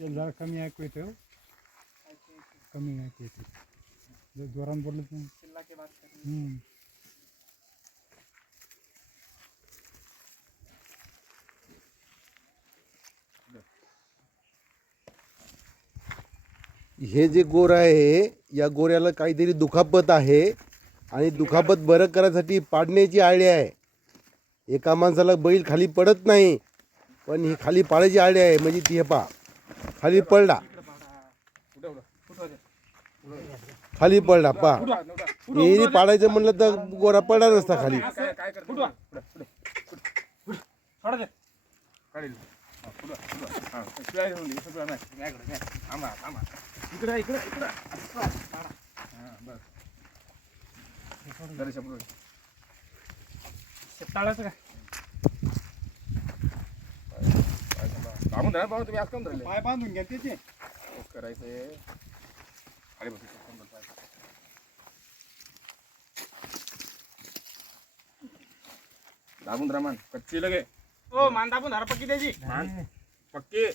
जरा कमी ऐकू येते हो. कमी ऐकू येते. जर जोरान हे जे गोर आहे या गोऱ्याला काहीतरी दुखापत आहे आणि दुखापत बरं करायसाठी पाडण्याची आयडिया आहे. एका माणसाला बैल खाली पडत नाही. पण ही खाली पाडायची आयडिया आहे म्हणजे ती हे पा खाली पडला खाली पडला पा हे पाडायचं म्हणलं तर गोरा पडला नसता खाली. इकडे इकडे. इकडे बस. जराशा पुढं. शेताळाचं काय? थांबून धरा बाबा तुम्ही आज काम धरले? पाय बांधून घ्या त्याचे. करायचंय अरे बस दाबून राहा मान कच्ची लगे. ओ मान दाबून धरा पक्की द्यायची मान. पक्के.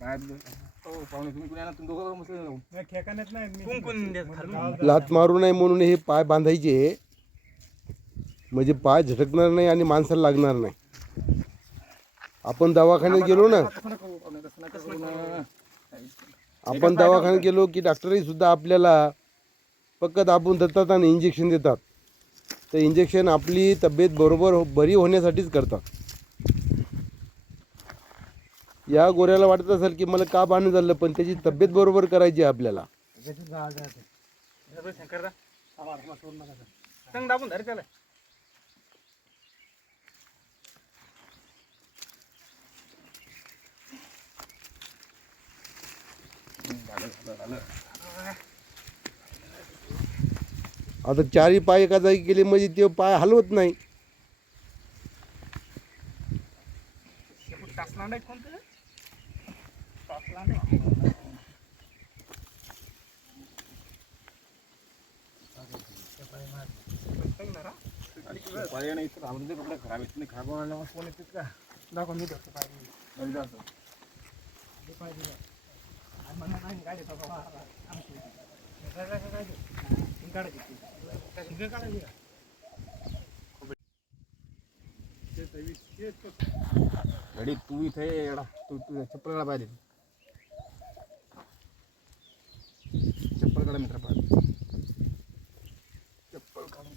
काय हो पाहुणे तुम्ही कुणी आणा तुम्ही दोघं मस्त जाऊ नाही. लात मारू नये म्हणून हे पाय बांधायचे म्हणजे पाय झटकणार नाही आणि माणसाला लागणार नाही. आपण दवाखान्यात गेलो ना आपण दवाखान्यात गेलो की डॉक्टरही सुद्धा आपल्याला पक्क दाबून देतात आणि इंजेक्शन देतात. तर इंजेक्शन आपली तब्येत बरोबर हो- बरी होण्यासाठीच करतात. या गोऱ्याला वाटत असेल की मला का बांधणं झालं पण त्याची तब्येत बरोबर करायची आहे आपल्याला. बस, शंकर दा. संग दाबून धर त्याला झालं झालं झालं आता चारही पाय एका जागी केले म्हणजे ते पाय हलवत नाही शेपूट नाही कोणतं टाचला नाही संग धरा. पर्याय नाही खराब गाडी तो इथे येडा तू तू चप्पल काढा पाहिजे. चप्पल काढा मित्र पाहिजे. चप्पल काढून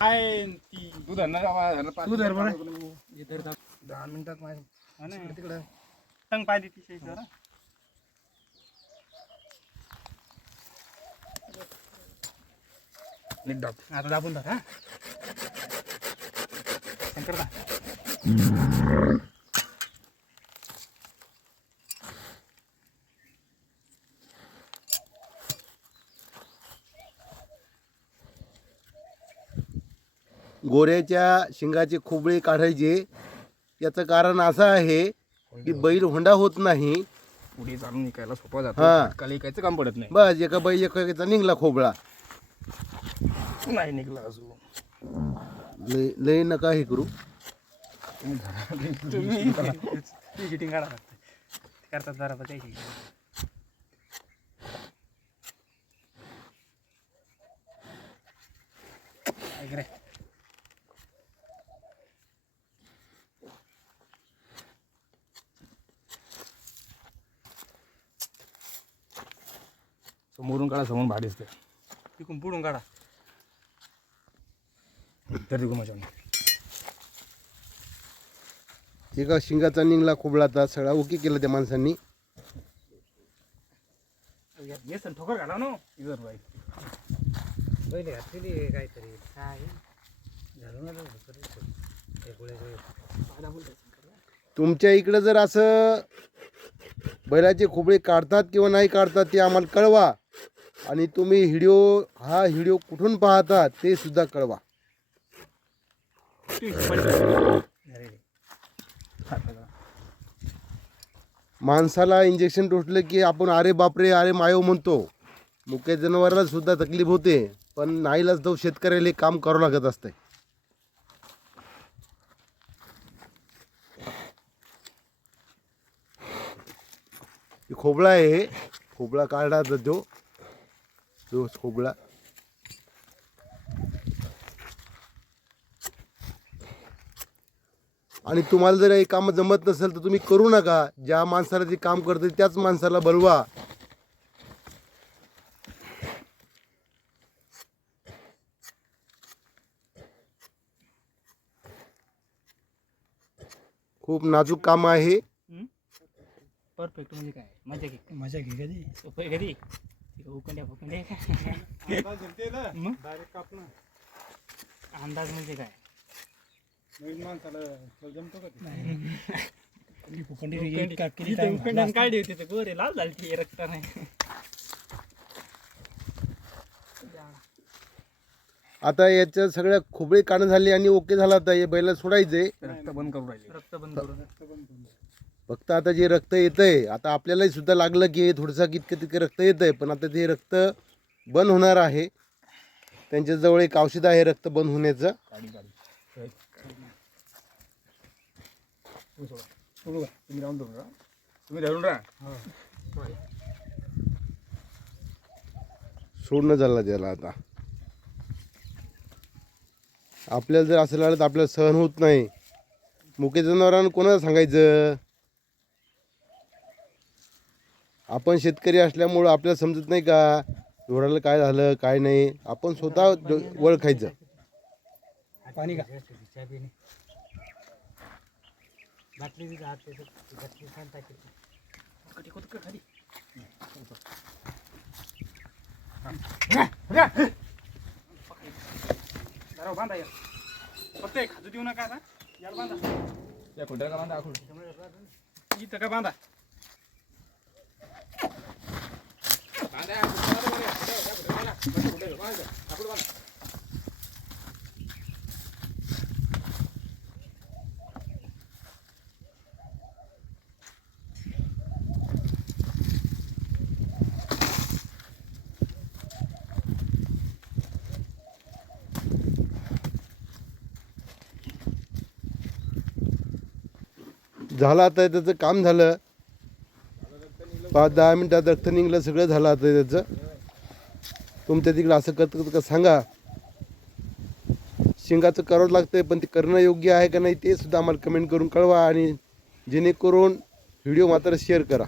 काय ती तू धरणार का तू धर बरं. दहा मिनिटात माझ्या. तिकडे. टंग पाय देते शेत जरा. नीट डाब आता दाबून धर हा. शंकर दा. गोऱ्याच्या शिंगाचे खोबळे काढायचे. याचं कारण असं आहे की बैल होंडा होत नाही. पुढे चालून निघायला सोपा हा. जातो काल इकायचं काम पडत नाही. बस एका बैल एका निघला खोबळा. नाही निघला अजून. लय लय नका हे करू. तुम्ही ती चिटिंग काढा फक्त. ते करतात जरा रे. समोरून काढा समोरून भाडी असते तिकून पुढून काढा. तर तिकडून माझ्या एका शिंगाचा निघला खोबळा आता सगळा ओके केला त्या माणसांनी. ठोकर घाला ना. इधर बाई. पहिले घातलेली काहीतरी. काय? घालून तुमच्या इकडं जर असं बैलाचे खोबळे काढतात किंवा नाही काढतात ते आम्हाला कळवा. आणि तुम्ही व्हिडिओ हा व्हिडिओ कुठून पाहता ते सुद्धा कळवा. माणसाला इंजेक्शन टोचलं की आपण अरे बापरे अरे मायो म्हणतो. मुख्य जनावराला सुद्धा तकलीफ होते पण नाहीलाच जाऊ शेतकऱ्याला काम करावं लागत असते खोबळा आहे खोबळा काढला जातो खोबळा. आणि तुम्हाला जर हे काम जमत नसेल तर तुम्ही करू नका. ज्या माणसाला ते काम करते त्याच माणसाला बोलवा. खूप नाजूक काम आहे. परफेक्ट म्हणजे काय? मजा घे. मजा घे कधी? कधी? उकंड्या फुकंड्या. मग? अंदाज म्हणजे काय? नवीन माणसाला तो जमतो का ते उकंड्यान काढली होती तर गोरे लाल झाली ती रक्त नाही. आता याच्या सगळ्या खोबळे काढणं झाली आणि ओके झाला आता. हे बैला सोडायचे. रक्त बंद करून राहिले. रक्त बंद करून. फक्त आता जे रक्त येतंय आता आपल्यालाही सुद्धा लागलं की थोडंसं कितकं तितकं रक्त येतंय पण आता ते रक्त बंद होणार आहे. त्यांच्याजवळ एक औषध आहे रक्त बंद होण्याचं. तुम्ही सोडा सोडू का तुम्ही राहून धरून राहा तुम्ही धरून राहा सोडणं झालं त्याला आता आपल्याला जर असं लागलं तर आपल्याला सहन होत नाही. मुके जनावरांना कोणाला सांगायचं? आपण शेतकरी असल्यामुळं आपल्याला समजत नाही का? ढोराला काय झालं काय नाही? आपण स्वतः ओळखायचं पाणी का? बाटली बी जात बाटली छान टाकली खाली धराव बांधा या. फक्त एक खाजू देऊ नका आता. याला बांधा. या खुंट्याला बांधा आखूड इथं का बांधा. झालं आता त्याचं काम झालं. पाच दहा मिनटात रक्त निघलं सगळं झालं आता त्याचं. तुमच्या तिकडं असं करत करत का सांगा. शिंगाचं करावं लागतं पण ते करणं योग्य आहे का नाही ते सुद्धा आम्हाला कमेंट करून कळवा आणि जेणेकरून व्हिडिओ मात्र शेअर करा.